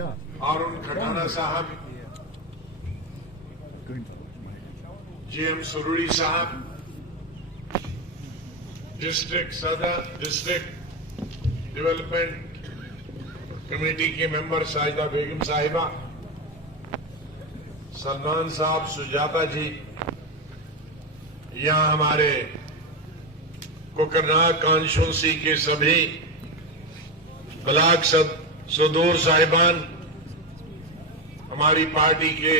ارون کھٹانہ صاحب, G M سروری صاحب, district صدر ڈسٹرکٹ ڈیولپمنٹ کمیٹی کے ممبر ساجدہ بیگم صاحبہ, سلمان صاحب, سجاتا جی, یہاں ہمارے کوکرناگ کانسٹیچوئنسی کے سبھی بلاک صدور صاحبان, ہماری پارٹی کے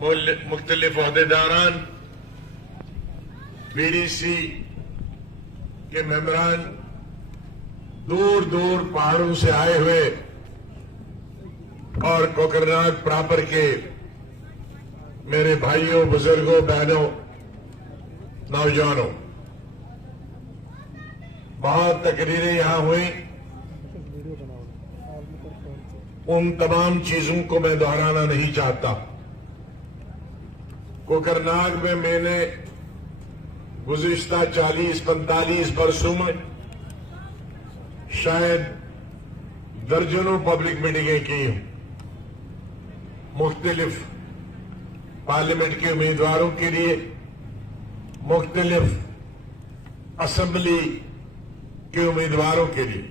مختلف عہدیداران, بی ڈی سی کے ممبران, دور دور پہاڑوں سے آئے ہوئے, اور کوکرناگ پراپر کے میرے بھائیوں, بزرگوں, بہنوں, نوجوانوں, بہت تقریریں یہاں ہوئیں. ان تمام چیزوں کو میں دہرانا نہیں چاہتا. کوکرناگ میں نے گزشتہ 40-45 برسوں میں شاید درجنوں پبلک میٹنگیں کی ہوں. مختلف پارلیمنٹ کے امیدواروں کے لیے, مختلف اسمبلی کے امیدواروں کے لیے.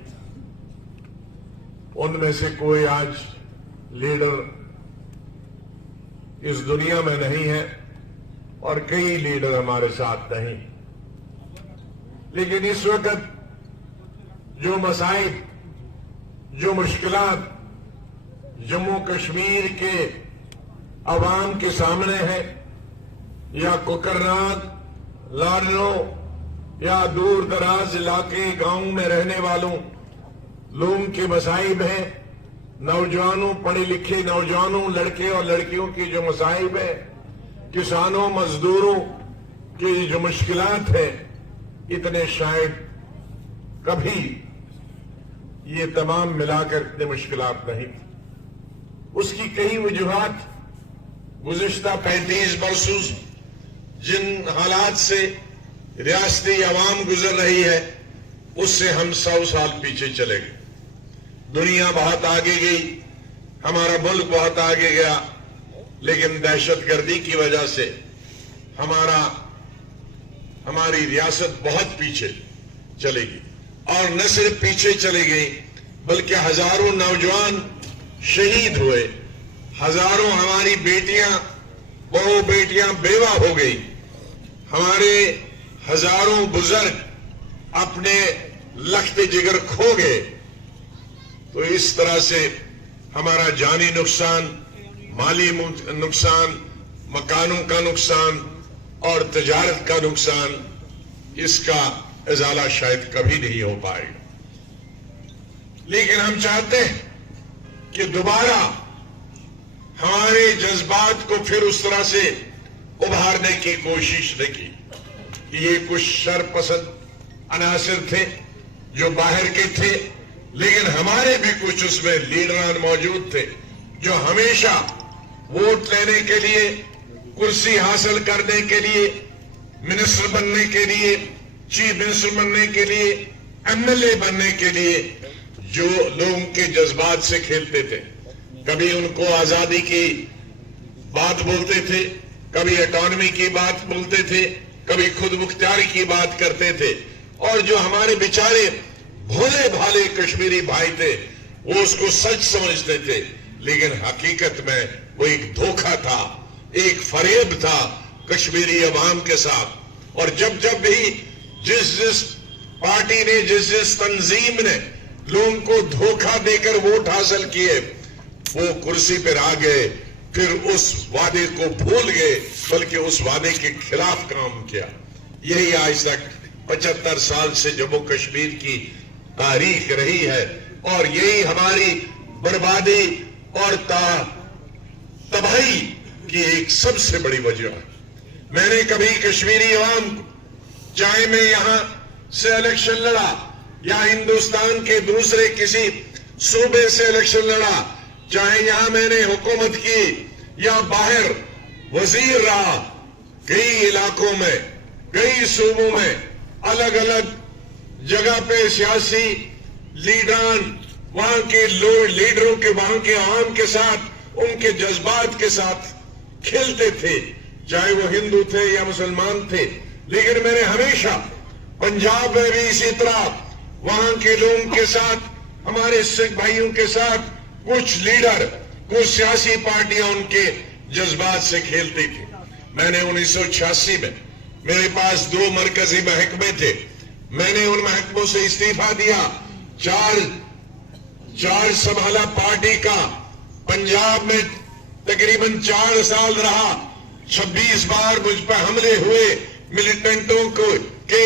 ان میں سے کوئی آج لیڈر اس دنیا میں نہیں ہے, اور کئی لیڈر ہمارے ساتھ نہیں. لیکن اس وقت جو مسائل, جو مشکلات جموں کشمیر کے عوام کے سامنے ہے, یا کوکرناگ, لارنو یا دور دراز علاقے گاؤں میں رہنے والوں لوگوں کے مصائب ہیں, نوجوانوں, پڑھے لکھے نوجوانوں, لڑکے اور لڑکیوں کی جو مصائب ہیں, کسانوں, مزدوروں کی جو مشکلات ہیں, اتنے شاید کبھی یہ تمام ملا کر اتنے مشکلات نہیں. اس کی کئی وجوہات گزشتہ 35 برسوں جن حالات سے ریاستی عوام گزر رہی ہے, اس سے ہم 100 سال پیچھے چلے گئے. دنیا بہت آگے گئی, ہمارا ملک بہت آگے گیا, لیکن دہشت گردی کی وجہ سے ہماری ریاست بہت پیچھے چلے گی. اور نہ صرف پیچھے چلے گئی, بلکہ ہزاروں نوجوان شہید ہوئے, ہزاروں ہماری بیٹیاں, بہو بیٹیاں بیوہ ہو گئی, ہمارے ہزاروں بزرگ اپنے لخت جگر کھو گئے. تو اس طرح سے ہمارا جانی نقصان, مالی نقصان, مکانوں کا نقصان اور تجارت کا نقصان, اس کا ازالہ شاید کبھی نہیں ہو پائے گا. لیکن ہم چاہتے ہیں کہ دوبارہ ہمارے جذبات کو پھر اس طرح سے ابھارنے کی کوشش نہ کی. یہ کچھ شر پسند عناصر تھے جو باہر کے تھے, لیکن ہمارے بھی کچھ اس میں لیڈران موجود تھے جو ہمیشہ ووٹ لینے کے لیے, کرسی حاصل کرنے کے لیے, منسٹر بننے کے لیے, چیف منسٹر بننے کے لیے, ایم ایل اے بننے کے لیے جو لوگوں کے جذبات سے کھیلتے تھے. کبھی ان کو آزادی کی بات بولتے تھے, کبھی اٹانومی کی بات بولتے تھے, کبھی خود مختاری کی بات کرتے تھے, اور جو ہمارے بیچارے بھولے بھالے کشمیری بھائی تھے وہ اس کو سچ سمجھتے تھے, لیکن حقیقت میں وہ ایک دھوکہ تھا, ایک فریب تھا کشمیری عوام کے ساتھ. اور جب بھی جس پارٹی نے, جس تنظیم نے لوگوں کو دھوکہ دے کر ووٹ حاصل کیے, وہ کرسی پر آ گئے, پھر اس وعدے کو بھول گئے, بلکہ اس وعدے کے خلاف کام کیا. یہی آج تک 75 سال سے جموں کشمیر کی تاریخ رہی ہے, اور یہی ہماری بربادی اور تباہی کی ایک سب سے بڑی وجہ ہے. میں نے کبھی کشمیری عوام کو, چاہے میں یہاں سے الیکشن لڑا یا ہندوستان کے دوسرے کسی صوبے سے الیکشن لڑا, چاہے یہاں میں نے حکومت کی یا باہر وزیر رہا, کئی علاقوں میں, کئی صوبوں میں, الگ الگ جگہ پہ سیاسی لیڈران وہاں کے لیڈروں کے, وہاں کے عوام کے ساتھ, ان کے جذبات کے ساتھ کھیلتے تھے, چاہے وہ ہندو تھے یا مسلمان تھے. لیکن میں نے ہمیشہ پنجاب میں بھی اسی طرح وہاں کے لوگوں کے ساتھ, ہمارے سکھ بھائیوں کے ساتھ, کچھ لیڈر, کچھ سیاسی پارٹیاں ان کے جذبات سے کھیلتی تھی. میں نے 1986 میں, میرے پاس 2 مرکزی محکمے تھے, میں نے ان محکموں سے استعفیٰ دیا. چار سنبھالا پارٹی کا, پنجاب میں تقریباً 4 سال رہا. 26 بار مجھ پر حملے ہوئے ملیٹنٹوں کے,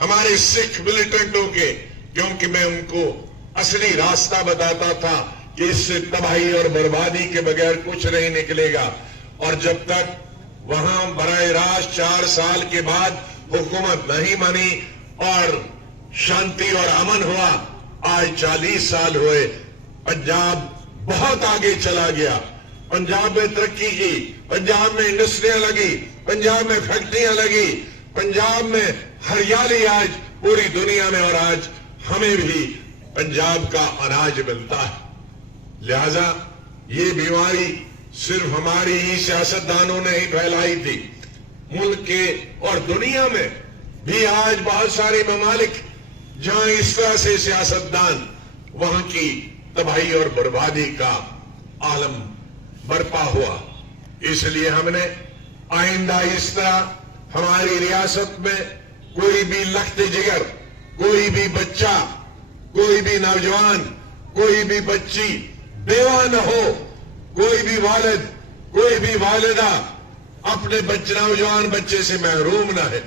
ہمارے سکھ ملیٹنٹوں کے, کیونکہ میں ان کو اصلی راستہ بتاتا تھا کہ اس سے تباہی اور بربادی کے بغیر کچھ نہیں نکلے گا. اور جب تک وہاں براہ راست 4 سال کے بعد حکومت نہیں بنی اور شانتی اور امن ہوا, آج 40 سال ہوئے, پنجاب بہت آگے چلا گیا. پنجاب میں ترقی کی, پنجاب میں انڈسٹریاں لگی, پنجاب میں فیکٹریاں لگی, پنجاب میں ہریالی آج پوری دنیا میں, اور آج ہمیں بھی پنجاب کا اناج ملتا ہے. لہذا یہ بیماری صرف ہماری ہی سیاستدانوں نے ہی پھیلائی تھی. ملک کے اور دنیا میں بھی آج بہت سارے ممالک جہاں اس طرح سے سیاستدان وہاں کی تباہی اور بربادی کا عالم برپا ہوا. اس لیے ہم نے آئندہ اس طرح ہماری ریاست میں کوئی بھی لخت جگر, کوئی بھی بچہ, کوئی بھی نوجوان, کوئی بھی بچی بیوہ نہ ہو, کوئی بھی والد, کوئی بھی والدہ اپنے نوجوان بچے سے محروم نہ ہے.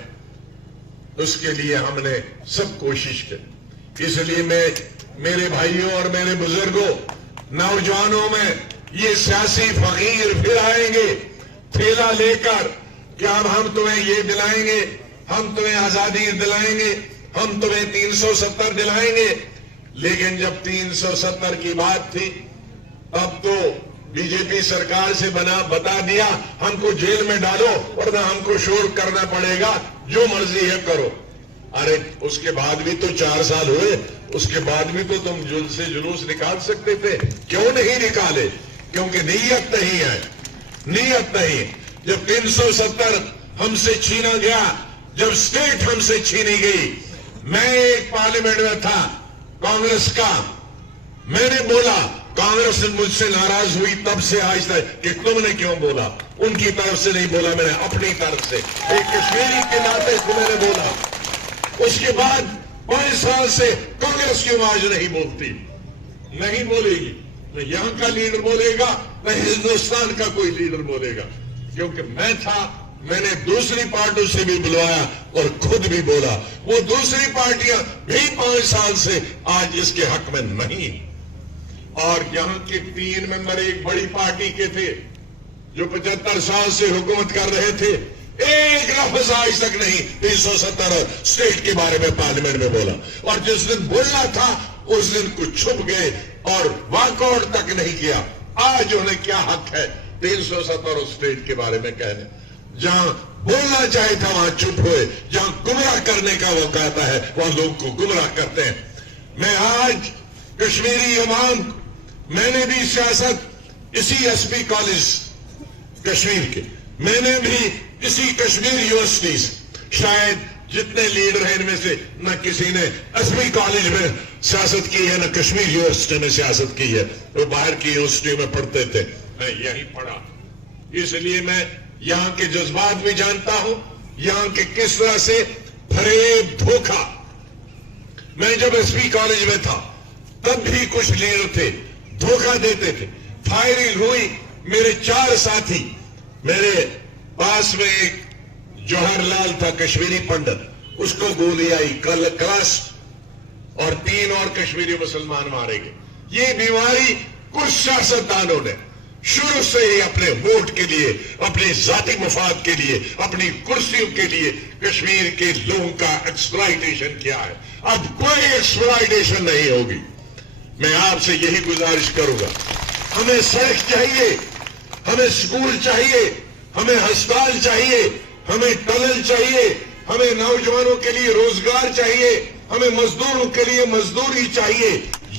اس کے لیے ہم نے سب کوشش کی. اس لیے میں میرے بھائیوں اور میرے بزرگوں, نوجوانوں میں یہ سیاسی فقیر پھر آئیں گے تھیلا لے کر کہ اب ہم تمہیں یہ دلائیں گے, ہم تمہیں آزادی دلائیں گے, ہم تمہیں 370 دلائیں گے. لیکن جب 370 کی بات تھی اب تو بی جے پی سرکار سے بتا دیا ہم کو جیل میں ڈالو ورنہ ہم کو شور کرنا پڑے گا, جو مرضی ہے کرو. ارے اس کے بعد بھی تو 4 سال ہوئے, اس کے بعد بھی تو تم جلوس نکال سکتے تھے, کیوں نہیں نکالے؟ کیونکہ نیت نہیں ہے, نیت نہیں. جب 370 ہم سے چھینا گیا, جب اسٹیٹ ہم سے چھینی گئی, میں ایک پارلیمنٹ میں تھا کانگریس کا, میں نے بولا, کانگریس مجھ سے ناراض ہوئی تب سے آج تک کہ تم نے کیوں بولا. ان کی طرف سے نہیں بولا, میں نے اپنی طرف سے ایک کشمیری کے ناطے سے میں نے بولا. اس کے بعد 5 سال سے کانگریس کیوں آج نہیں بولتی؟ نہیں بولے گی, نہ یہاں کا لیڈر بولے گا, نہ ہندوستان کا کوئی لیڈر بولے گا. کیونکہ میں تھا, میں نے دوسری پارٹیوں سے بھی بلوایا اور خود بھی بولا. وہ دوسری پارٹیاں بھی 5 سال سے آج اس کے حق میں نہیں. اور یہاں کے 3 ممبر ایک بڑی پارٹی کے تھے جو 75 سال سے حکومت کر رہے تھے, ایک لفظ آج تک نہیں 370 اسٹیٹ کے بارے میں پارلیمنٹ میں بولا. اور جس دن بولنا تھا اس دن کچھ چھپ گئے اور واک آؤٹ تک نہیں کیا. آج انہیں کیا حق ہے 370 اسٹیٹ کے بارے میں کہنے؟ جہاں بولنا چاہے تھا وہاں چپ ہوئے, جہاں گمراہ کرنے کا وہ کہتا ہے وہاں لوگ کو گمراہ کرتے ہیں. میں آج کشمیری عوام, میں نے بھی سیاست اسی ایس پی کالج کشمیر کے, میں نے بھی اسی کشمیر یونیورسٹی سے, شاید جتنے لیڈر ہیں ان میں سے نہ کسی نے ایس پی کالج میں سیاست کی ہے نہ کشمیر یونیورسٹی میں سیاست کی ہے. وہ باہر کی یونیورسٹیوں میں پڑھتے تھے, میں یہی پڑھا. اس لیے میں یہاں کے جذبات بھی جانتا ہوں, یہاں کے کس طرح سے فریب, دھوکہ. میں جب ایس پی کالج میں تھا تب بھی کچھ لیڈر تھے دھوکہ دیتے تھے. فائرنگ ہوئی, میرے 4 ساتھی, میرے پاس میں ایک جوہر لال تھا کشمیری پنڈت, اس کو گولی آئی کلاس, اور 3 اور کشمیری مسلمان مارے گئے. یہ بیماری کچھ سیاستدانوں نے شروع سے ہی اپنے ووٹ کے لیے, اپنے ذاتی مفاد کے لیے, اپنی کرسیوں کے لیے کشمیر کے لوگوں کا ایکسپلائٹیشن کیا ہے. اب کوئی ایکسپلائٹیشن نہیں ہوگی. میں آپ سے یہی گزارش کروں گا, ہمیں سڑک چاہیے, ہمیں سکول چاہیے, ہمیں ہسپتال چاہیے, ہمیں ٹنل چاہیے, ہمیں نوجوانوں کے لیے روزگار چاہیے, ہمیں مزدوروں کے لیے مزدوری چاہیے.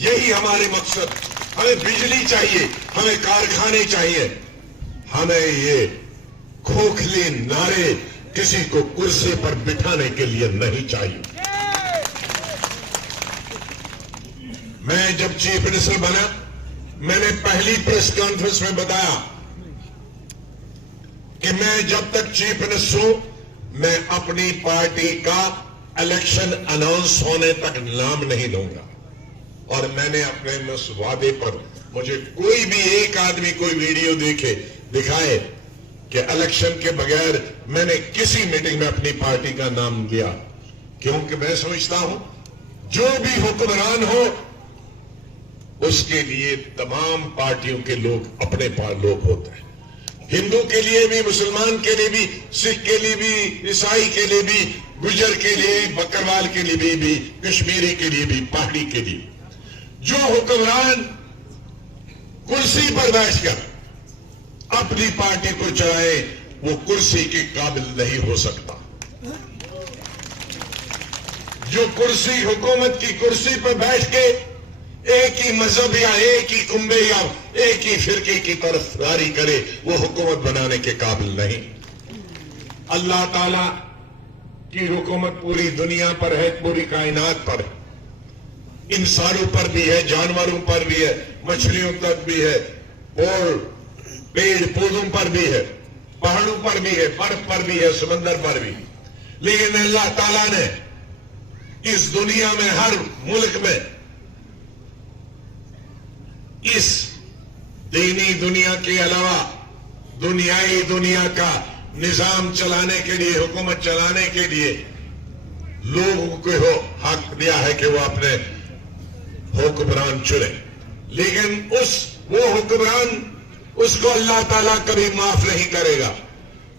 یہی ہمارے مقصد. ہمیں بجلی چاہیے, ہمیں کارخانے چاہیے, ہمیں یہ کھوکھلے نعرے کسی کو کرسی پر بٹھانے کے لیے نہیں چاہیے. میں جب چیف منسٹر بنا, میں نے پہلی پریس کانفرنس میں بتایا کہ میں جب تک چیف منسٹر ہوں میں اپنی پارٹی کا الیکشن اناؤنس ہونے تک نام نہیں دوں گا. اور میں نے اپنے اس وعدے پر, مجھے کوئی بھی ایک آدمی کوئی ویڈیو دکھائے کہ الیکشن کے بغیر میں نے کسی میٹنگ میں اپنی پارٹی کا نام دیا. کیونکہ میں سمجھتا ہوں جو بھی حکمران ہو اس کے لیے تمام پارٹیوں کے لوگ اپنے لوگ ہوتے ہیں. ہندو کے لیے بھی, مسلمان کے لیے بھی, سکھ کے لیے بھی, عیسائی کے لیے بھی, گجر کے لیے بھی, بکروال کے لیے بھی, کشمیری کے لیے بھی, پہاڑی کے لیے. جو حکمران کرسی پر بیٹھ کر اپنی پارٹی کو چلائے وہ کرسی کے قابل نہیں ہو سکتا. جو کرسی, حکومت کی کرسی پر بیٹھ کے ایک ہی مذہب یا ایک ہی کنبے یا ایک ہی فرقے کی طرف راری کرے وہ حکومت بنانے کے قابل نہیں. اللہ تعالی کی حکومت پوری دنیا پر ہے, پوری کائنات پر ہے, انسانوں پر بھی ہے, جانوروں پر بھی ہے, مچھلیوں تک بھی ہے, اور پیڑ پودوں پر بھی ہے, پہاڑوں پر بھی ہے, برف پر بھی ہے, سمندر پر بھی. لیکن اللہ تعالیٰ نے اس دنیا میں ہر ملک میں اس دینی دنیا کے علاوہ دنیائی دنیا کا نظام چلانے کے لیے, حکومت چلانے کے لیے لوگوں کو حق دیا ہے کہ وہ اپنے حکمران چنے. لیکن وہ حکمران, اس کو اللہ تعالیٰ کبھی معاف نہیں کرے گا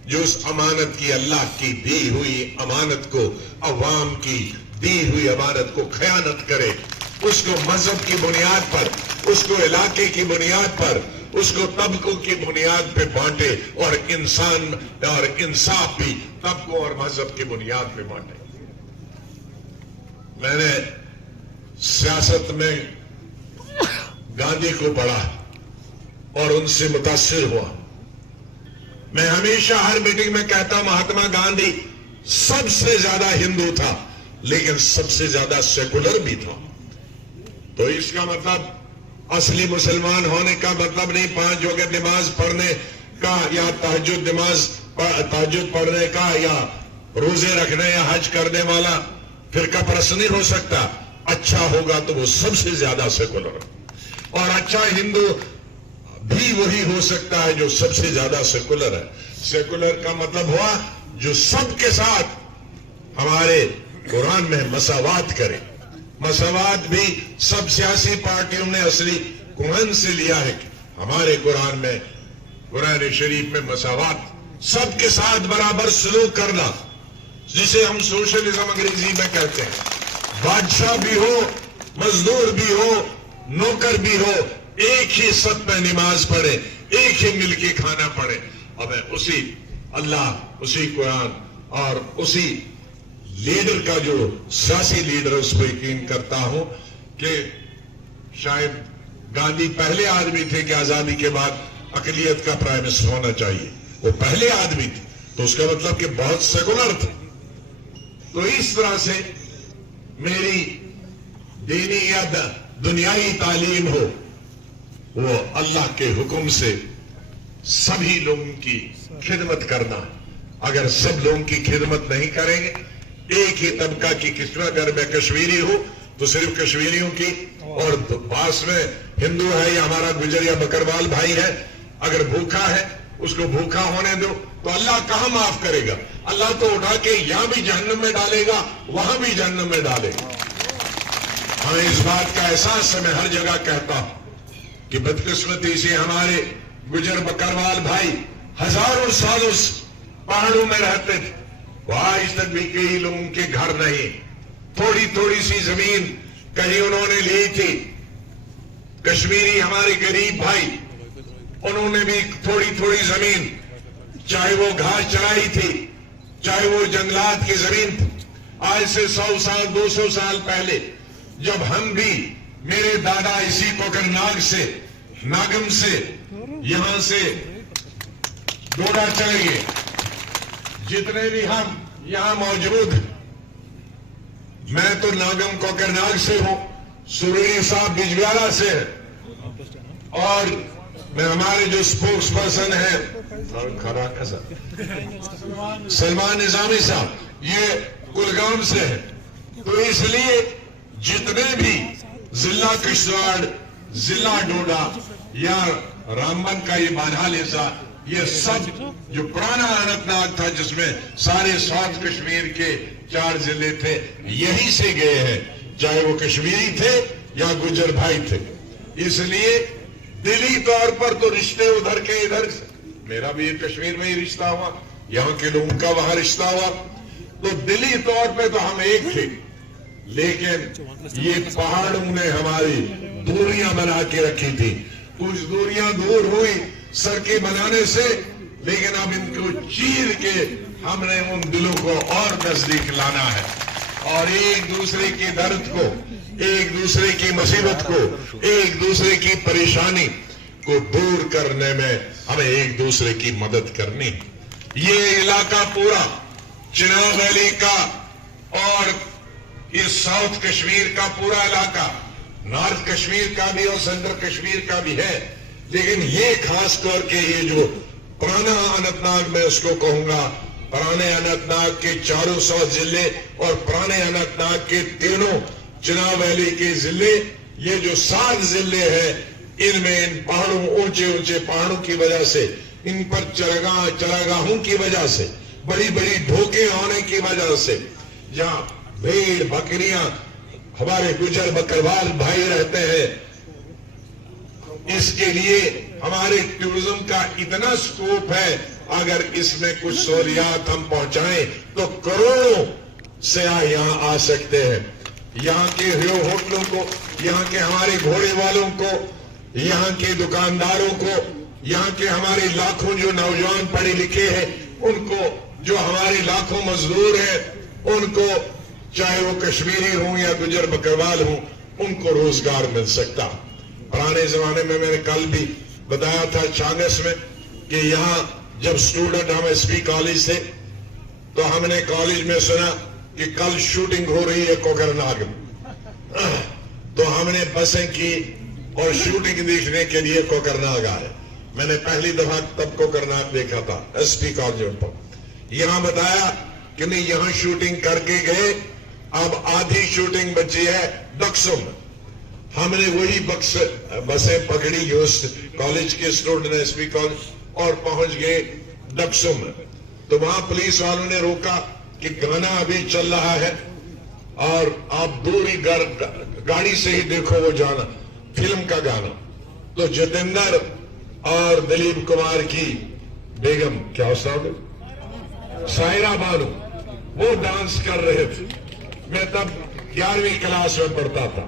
جو اس امانت کی, اللہ کی دی ہوئی امانت کو, عوام کی دی ہوئی امانت کو خیانت کرے. اس کو مذہب کی بنیاد پر, اس کو علاقے کی بنیاد پر, اس کو طبقوں کی بنیاد پہ بانٹے, اور انسان اور انصاف بھی طبقوں اور مذہب کی بنیاد پہ بانٹے. میں نے سیاست میں گاندھی کو پڑھا اور ان سے متاثر ہوا. میں ہمیشہ ہر میٹنگ میں کہتا مہاتما گاندھی سب سے زیادہ ہندو تھا لیکن سب سے زیادہ سیکولر بھی تھا. تو اس کا مطلب اصلی مسلمان ہونے کا مطلب نہیں 5 وقت نماز پڑھنے کا یا تہجد پڑھنے کا یا روزے رکھنے یا حج کرنے والا فرقہ پرست نہیں ہو سکتا. اچھا ہوگا تو وہ سب سے زیادہ سیکولر, اور اچھا ہندو بھی وہی ہو سکتا ہے جو سب سے زیادہ سیکولر ہے. سیکولر کا مطلب ہوا جو سب کے ساتھ, ہمارے قرآن میں مساوات کرے. مساوات بھی سب سیاسی پارٹیوں نے اصلی قرآن سے لیا ہے. ہمارے قرآن میں, قرآن شریف میں مساوات, سب کے ساتھ برابر سلوک کرنا, جسے ہم سوشلزم انگریزی میں کہتے ہیں. بادشاہ بھی ہو, مزدور بھی ہو, نوکر بھی ہو, ایک ہی سب پہ نماز پڑھے, ایک ہی مل کے کھانا پڑھے. اور میں اسی اللہ, اسی قرآن اور اسی لیڈر کا, جو سیاسی لیڈر اس کو یقین کرتا ہوں کہ شاید گاندھی پہلے آدمی تھے کہ آزادی کے بعد اقلیت کا پرائم منسٹر ہونا چاہیے. وہ پہلے آدمی تھے تو اس کا مطلب کہ بہت سیکولر تھے. تو اس طرح سے میری دینی یا دنیائی تعلیم ہو, وہ اللہ کے حکم سے سبھی لوگوں کی خدمت کرنا. اگر سب لوگوں کی خدمت نہیں کریں گے, ایک ہی طبقہ کی قسمت, اگر میں کشمیری ہوں تو صرف کشمیریوں کی, اور پاس میں ہندو ہے یا ہمارا گجر یا بکروال بھائی ہے, اگر بھوکا ہے اس کو بھوکا ہونے دو تو اللہ کہاں معاف کرے گا؟ اللہ تو اٹھا کے یہاں بھی جہنم میں ڈالے گا, وہاں بھی جہنم میں ڈالے گا. ہمیں اس بات کا احساس ہے, میں ہر جگہ کہتا ہوں کہ بدقسمتی سے ہمارے گجر بکروال بھائی ہزاروں سالوں پہاڑوں میں رہتے تھے, وہ آج تک بھی کئی لوگوں کے گھر نہیں, تھوڑی تھوڑی سی زمین کہیں انہوں نے لی تھی. کشمیری ہمارے غریب بھائی, انہوں نے بھی تھوڑی تھوڑی زمین, چاہے وہ گھاس چرائی تھی, چاہے وہ جنگلات کی زمین تھی. آج سے 100 سال 200 سال پہلے جب ہم بھی میرے دادا اسی کوکرناگ سے ناگم سے یہاں سے ڈوڈا چلے گئے. جتنے بھی ہم یہاں موجود ہیں, میں تو ناگم کوکرناگ سے ہوں, سروری صاحب بجبیارا سے ہے, اور میں ہمارے جو سپوکس پرسن ہیں سلمان نظامی صاحب یہ کلگام سے ہے. تو اس لیے جتنے بھی ضلع کشتواڑ, ضلع ڈوڈا یا رامبن کا یہ بانہال حصہ, یہ سب جو پرانا اننت ناگ تھا جس میں سارے ساؤتھ کشمیر کے 4 ضلع تھے, یہی سے گئے ہیں, چاہے وہ کشمیری تھے یا گجر بھائی تھے. اس لیے دلی طور پر تو رشتے ادھر کے ادھر, میرا بھی کشمیر میں ہی رشتہ ہوا, یہاں کے لوگوں کا وہاں رشتہ ہوا, تو دلی طور پہ تو ہم ایک تھے. لیکن یہ پہاڑوں نے ہماری دوریاں بنا کے رکھی تھی. کچھ دوریاں دور ہوئی سڑکیں بنانے سے, لیکن اب ان کو چیر کے ہم نے ان دلوں کو اور نزدیک لانا ہے, اور ایک دوسرے کے درد کو, ایک دوسرے کی مصیبت کو, ایک دوسرے کی پریشانی کو دور کرنے میں ہمیں ایک دوسرے کی مدد کرنی. یہ علاقہ پورا چناب ویلی کا اور یہ ساؤتھ کشمیر کا پورا علاقہ, نارتھ کشمیر کا بھی اور سینٹرل کشمیر کا بھی ہے, لیکن یہ خاص طور کے یہ جو پرانا اننت ناگ میں اس کو کہوں گا, پرانے اننت ناگ کے 400 ضلع اور پرانے اننت ناگ کے تینوں چناب ویلی کے ضلع, یہ جو 7 ضلع ہیں, ان میں ان پہاڑوں, اونچے اونچے پہاڑوں کی وجہ سے, ان پر چراگاہوں کی وجہ سے, بڑی بڑی ڈھوکے آنے کی وجہ سے, جہاں بھیڑ بکریاں ہمارے گجر بکروال بھائی رہتے ہیں, اس کے لیے ہمارے ٹورزم کا اتنا سکوپ ہے. اگر اس میں کچھ سہولیات ہم پہنچائیں تو کروڑوں سیاح یہاں آ سکتے ہیں. یہاں کے ہوٹلوں کو, یہاں کے ہمارے گھوڑے والوں کو, یہاں کے دکانداروں کو, یہاں کے ہمارے لاکھوں جو نوجوان پڑھے لکھے ہیں, ان کو, جو ہمارے لاکھوں مزدور ہیں, ان کو چاہے وہ کشمیری ہوں یا گجر بکروال ہوں, ان کو روزگار مل سکتا. پرانے زمانے میں نے کل بھی بتایا تھا چانگس میں کہ یہاں جب سٹوڈنٹ ہم ایس پی کالج سے, تو ہم نے کالج میں سنا کہ کل شوٹنگ ہو رہی ہے کوکرناگ میں, تو ہم نے بسیں کی اور شوٹنگ دیکھنے کے لیے کوکرناگ آئے. میں نے پہلی دفعہ تب کوکرناگ دیکھا تھا ایس پی کالج پر. یہاں بتایا کہ نہیں, یہاں شوٹنگ کر کے گئے, اب آدھی شوٹنگ بچی ہے ڈکسم میں. ہم نے وہی بسیں پکڑی کالج کے اسٹوڈنٹ ایس پی کالج, اور پہنچ گئے ڈکسم میں. تو وہاں پولیس والوں نے روکا کہ گانا ابھی چل رہا ہے اور آپ دوری گاڑی سے ہی دیکھو وہ جانا, فلم کا گانا. تو جتیندر اور دلیپ کمار کی بیگم, کیا اس نام ہے, سائرہ بانو, وہ ڈانس کر رہے تھے. میں تب 11ویں کلاس میں پڑھتا تھا.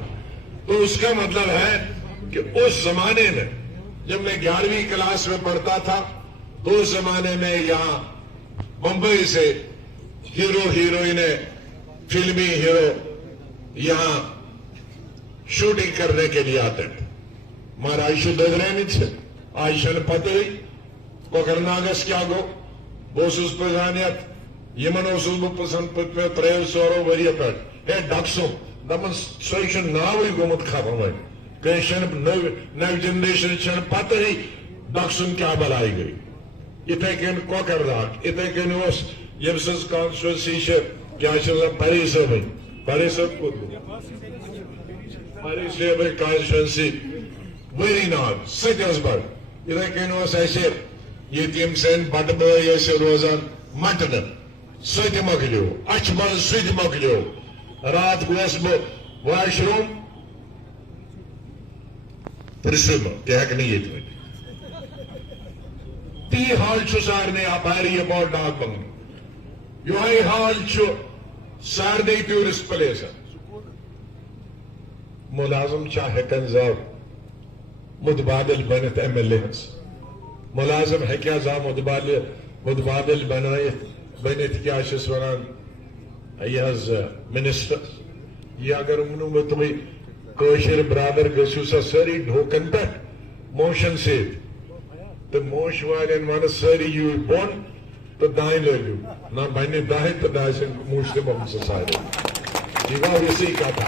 تو اس کا مطلب ہے کہ اس زمانے میں جب میں 11ویں کلاس میں پڑھتا تھا, تو اس زمانے میں یہاں بمبئی سے ہیرو ہیروئن, فلمی ہیرو یہاں شوٹنگ کرنے کے لیے آتے تھے. ہمارا آئیشو دگرینی سے آئیشن پتہ ہی کوکرناگس کیا گو بوسوس پزانیت یمن اوسوس بو پسند پت میں 300 وریا پیٹ ہے ڈکسم دمن سویشن ناوی گومت خبر ہوئی کہ نو جنریشن چھن پتہ ہی ڈکسم کیا بلائی گئی. اتھے کن کوکرناگ, اتھے کن اس یمسز کانسٹیٹوینسی سے کیا چیزا پری صاحب, پری صاحب کو پری صاحب کانسٹیٹوینسی ویری ناگ سٹزبرگ, اتھے کن اس ایسے یتیم سین بٹ بوئی ایسے روزان مٹن سویت مکلیو, اچھ مز سویت مکلیو, رات گوس بو واش روم پرسم کیا کہ نہیں یہ تی حال چھو سارنے آپاری about ڈاک بنگ یو ہائی حال چھو سارنے ٹورسٹ پلیس ہے. ملازم چاہے کنزار متبادل بنت ایم ایل ایس, ملازم ہے کیا زا متبادل بنت کیا شس ونان یہ منسٹر, یہ اگر انہوں میں تمہیں Kashir brother Gasusa Sari Dhokan Pet, motion said. The mosh while and one Sari you born, the dying you. Now by the diet, the dice and Muslim society. You know, you see, Kata.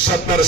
70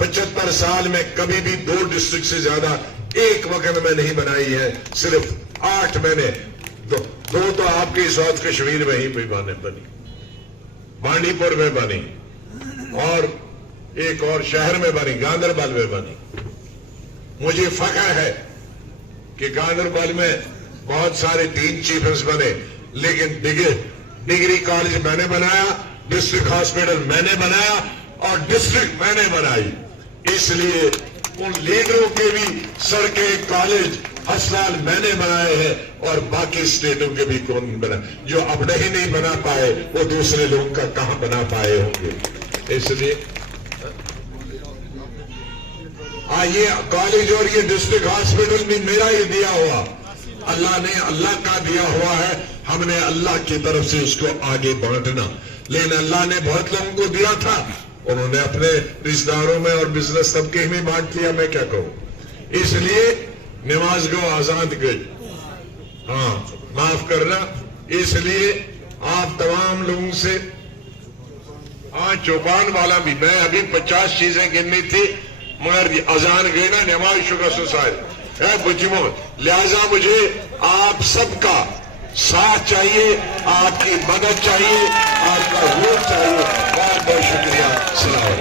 75 سال میں کبھی بھی 2 district سے زیادہ ایک وقت میں نہیں بنائی ہے، صرف 8 میں نے 2 تو آپ کے ساؤتھ کشمیر میں ہی بنی، بانڈی پور میں بنی، اور ایک اور شہر میں بنی، گاندربل میں بنی۔ مجھے فخر ہے کہ گاندربل میں بہت سارے 3 چیفز بنے، لیکن ڈگری کالج میں نے بنایا، ڈسٹرکٹ ہاسپٹل میں نے بنایا، اور ڈسٹرکٹ میں نے بنائی۔ اس لیے ان لیڈروں کے بھی سڑکیں، کالج، ہسپتال میں نے بنائے ہیں، اور باقی اسٹیٹوں کے بھی کون بنا، جو اپنے ہی نہیں بنا پائے وہ دوسرے لوگوں کا کہاں بنا پائے ہوں گے۔ اس لیے یہ کالج اور یہ ڈسٹرکٹ ہاسپٹل بھی میرا ہی دیا ہوا، اللہ کا دیا ہوا ہے، ہم نے اللہ کی طرف سے اس کو آگے بانٹنا، لیکن اللہ نے بہت لوگوں کو دیا تھا، انہوں نے اپنے رشتہ داروں میں اور بزنس طبقے میں بانٹ دیا، میں کیا کہوں۔ اس لیے نماز گو آزاد گئی، معاف کرنا۔ اس لیے آپ تمام لوگوں سے چوپان والا بھی، میں ابھی 50 چیزیں گننی تھی مگر اذان گئی نا، نماز شکر سوسائٹ ہے بچمو، لہذا مجھے آپ سب کا ساتھ چاہیے، آپ کی مدد چاہیے، آپ کا ووٹ چاہیے۔ بہت بہت شکریہ، السلام علیکم۔